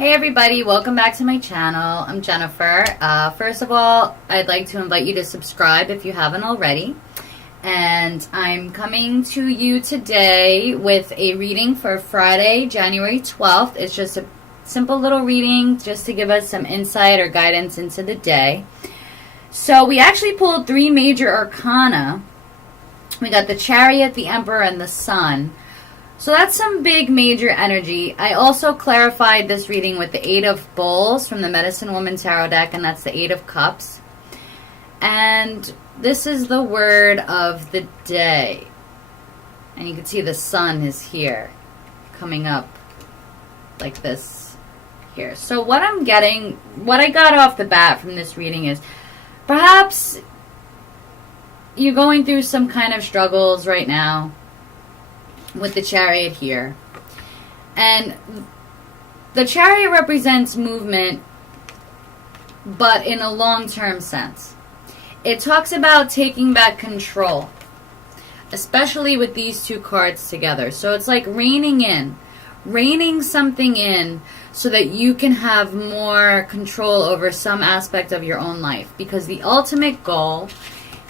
Hey everybody, welcome back to my channel. I'm Jennifer. First of all, I'd like to invite you to subscribe if you haven't already. And I'm coming to you today with a reading for Friday, January 12th. It's just a simple little reading just to give us some insight or guidance into the day. So we actually pulled three major arcana. We got the Chariot, the Emperor, and the Sun. So that's some big major energy. I also clarified this reading with the Eight of Bowls from the Medicine Woman Tarot deck, and that's the Eight of Cups. And this is the word of the day. And you can see the sun is here, coming up like this here. So what I'm getting, what I got off the bat from this reading is perhaps you're going through some kind of struggles right now with the Chariot here. And the Chariot represents movement, but in a long-term sense. It talks about taking back control, especially with these two cards together. So it's like reining something in so that you can have more control over some aspect of your own life. Because the ultimate goal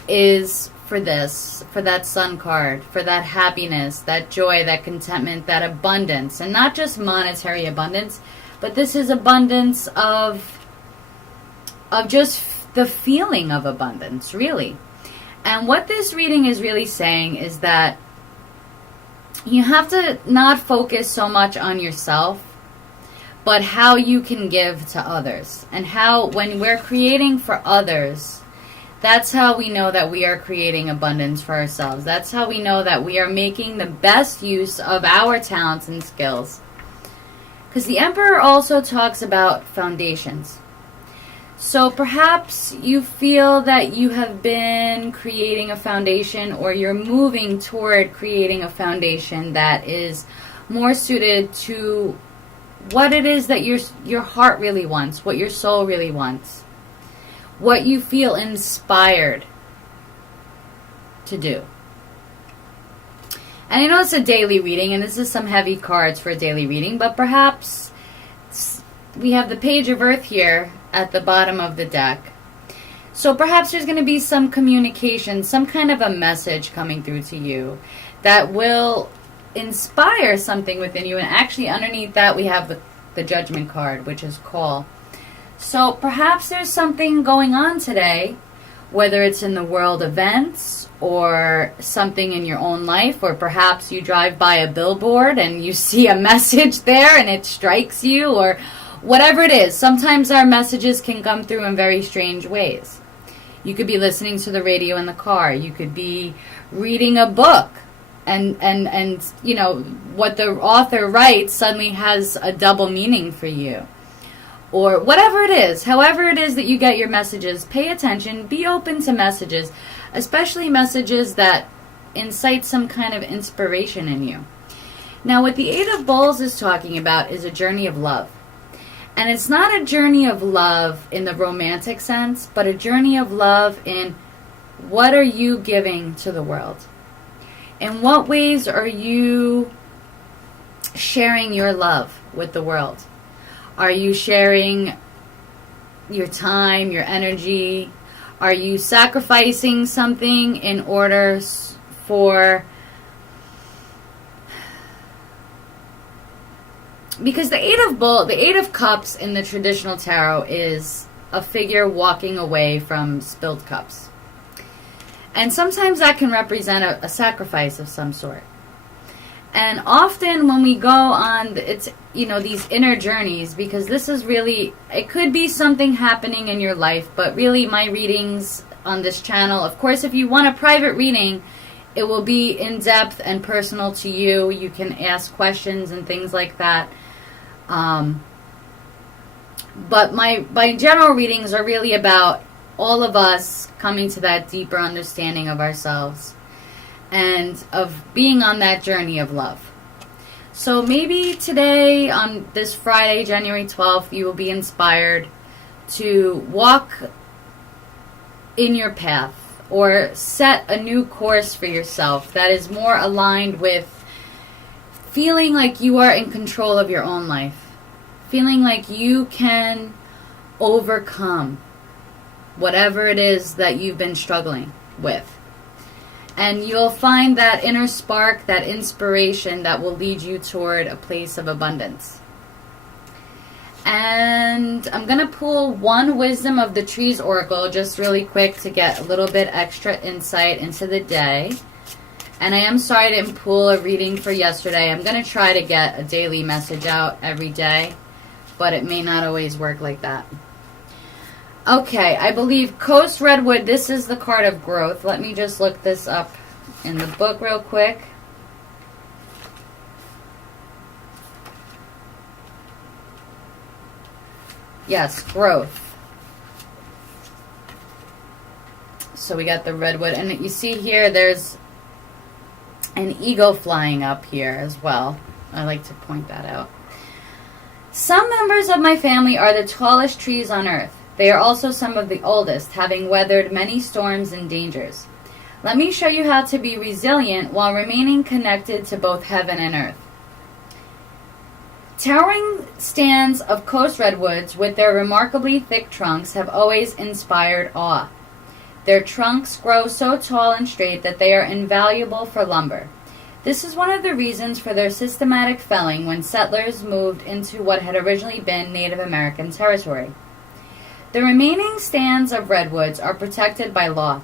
is for this, for that Sun card, for that happiness, that joy, that contentment, that abundance. And not just monetary abundance, but this is abundance of just the feeling of abundance, really. And what this reading is really saying is that you have to not focus so much on yourself, but how you can give to others. And how, when we're creating for others, that's how we know that we are creating abundance for ourselves. That's how we know that we are making the best use of our talents and skills. Because the Emperor also talks about foundations. So perhaps you feel that you have been creating a foundation, or you're moving toward creating a foundation that is more suited to what it is that your heart really wants, what your soul really wants, what you feel inspired to do. And I know it's a daily reading, and this is some heavy cards for a daily reading, but perhaps we have the Page of Earth here at the bottom of the deck. So perhaps there's going to be some communication, some kind of a message coming through to you that will inspire something within you. And actually underneath that we have the Judgment card, which is Call. So perhaps there's something going on today, whether it's in the world events or something in your own life, or perhaps you drive by a billboard and you see a message there and it strikes you, or whatever it is. Sometimes our messages can come through in very strange ways. You could be listening to the radio in the car. You could be reading a book, and you know, what the author writes suddenly has a double meaning for you. Or whatever it is, however it is that you get your messages, pay attention, be open to messages, especially messages that incite some kind of inspiration in you. Now, what the Eight of Bowls is talking about is a journey of love. And it's not a journey of love in the romantic sense, but a journey of love in what are you giving to the world? In what ways are you sharing your love with the world? Are you sharing your time, your energy? Are you sacrificing something in order for... Because the Eight of Cups in the traditional tarot is a figure walking away from spilled cups. And sometimes that can represent a sacrifice of some sort. And often when we go on, it's, you know, these inner journeys, because this is really, it could be something happening in your life, but really my readings on this channel, of course, if you want a private reading, it will be in depth and personal to you. You can ask questions and things like that. But my general readings are really about all of us coming to that deeper understanding of ourselves and of being on that journey of love. So maybe today, on this Friday, January 12th, you will be inspired to walk in your path or set a new course for yourself that is more aligned with feeling like you are in control of your own life. feeling like you can overcome whatever it is that you've been struggling with. And you'll find that inner spark, that inspiration that will lead you toward a place of abundance. And I'm going to pull one Wisdom of the Trees Oracle just really quick to get a little bit extra insight into the day. And I am sorry I didn't pull a reading for yesterday. I'm going to try to get a daily message out every day, but it may not always work like that. Okay, I believe Coast Redwood, this is the card of growth. Let me just look this up in the book real quick. Yes, growth. So we got the redwood. And you see here, there's an eagle flying up here as well. I like to point that out. Some members of my family are the tallest trees on earth. They are also some of the oldest, having weathered many storms and dangers. Let me show you how to be resilient while remaining connected to both heaven and earth. Towering stands of coast redwoods with their remarkably thick trunks have always inspired awe. Their trunks grow so tall and straight that they are invaluable for lumber. This is one of the reasons for their systematic felling when settlers moved into what had originally been Native American territory. The remaining stands of redwoods are protected by law.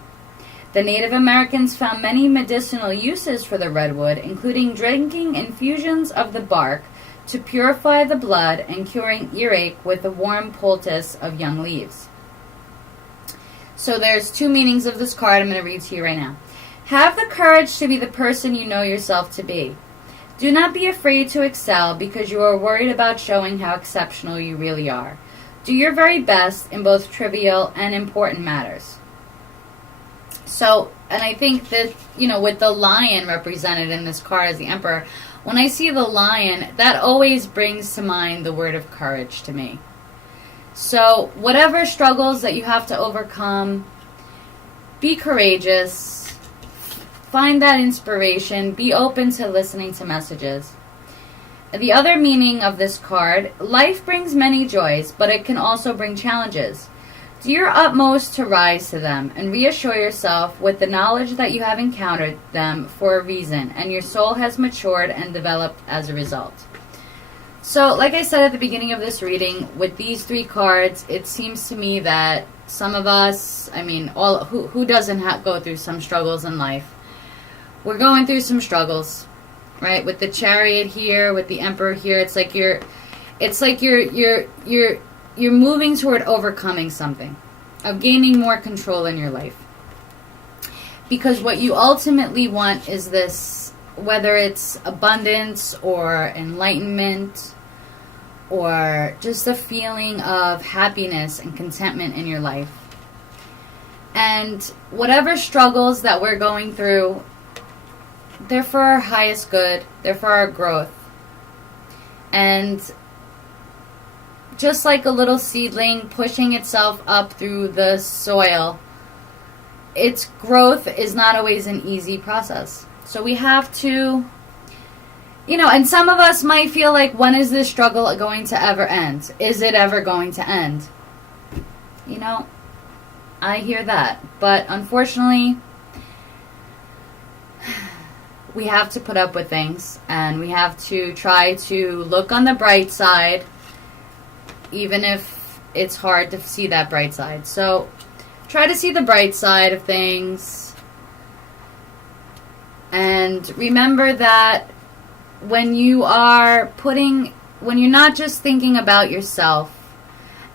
The Native Americans found many medicinal uses for the redwood, including drinking infusions of the bark to purify the blood and curing earache with the warm poultice of young leaves. So there's two meanings of this card I'm going to read to you right now. Have the courage to be the person you know yourself to be. Do not be afraid to excel because you are worried about showing how exceptional you really are. Do your very best in both trivial and important matters. So, and I think that, with the lion represented in this card as the Emperor, when I see the lion, that always brings to mind the word of courage to me. So, whatever struggles that you have to overcome, be courageous, find that inspiration, be open to listening to messages. The other meaning of this card, life brings many joys, but it can also bring challenges. Do your utmost to rise to them and reassure yourself with the knowledge that you have encountered them for a reason and your soul has matured and developed as a result. So, like I said at the beginning of this reading, with these three cards, it seems to me that some of us, who doesn't go through some struggles in life? We're going through some struggles, right? With the Chariot here, with the Emperor here, it's like you're moving toward overcoming something, of gaining more control in your life. Because what you ultimately want is this, whether it's abundance or enlightenment or just a feeling of happiness and contentment in your life. And whatever struggles that we're going through, they're for our highest good, they're for our growth. And just like a little seedling pushing itself up through the soil, its growth is not always an easy process. So we have to, and some of us might feel like, when is this struggle going to ever end? Is it ever going to end? I hear that. But unfortunately, we have to put up with things, and we have to try to look on the bright side, even if it's hard to see that bright side. So try to see the bright side of things. And remember that when you're not just thinking about yourself,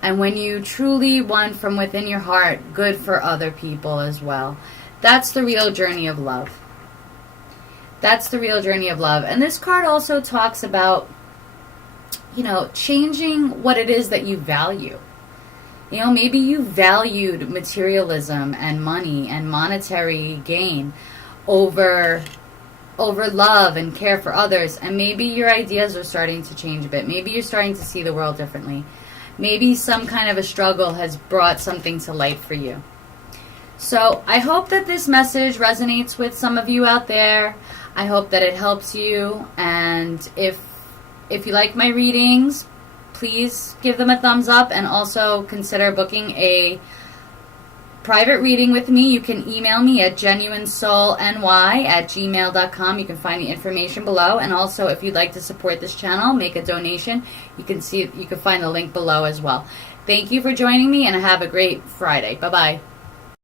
and when you truly want from within your heart good for other people as well, that's the real journey of love. That's the real journey of love. And this card also talks about, changing what it is that you value. Maybe you valued materialism and money and monetary gain over love and care for others. And maybe your ideas are starting to change a bit. Maybe you're starting to see the world differently. Maybe some kind of a struggle has brought something to light for you. So I hope that this message resonates with some of you out there. I hope that it helps you. And if you like my readings, please give them a thumbs up, and also consider booking a private reading with me. You can email me at genuinesoulNY@gmail.com. You can find the information below. And also, if you'd like to support this channel, make a donation. You can find the link below as well. Thank you for joining me, and have a great Friday. Bye-bye.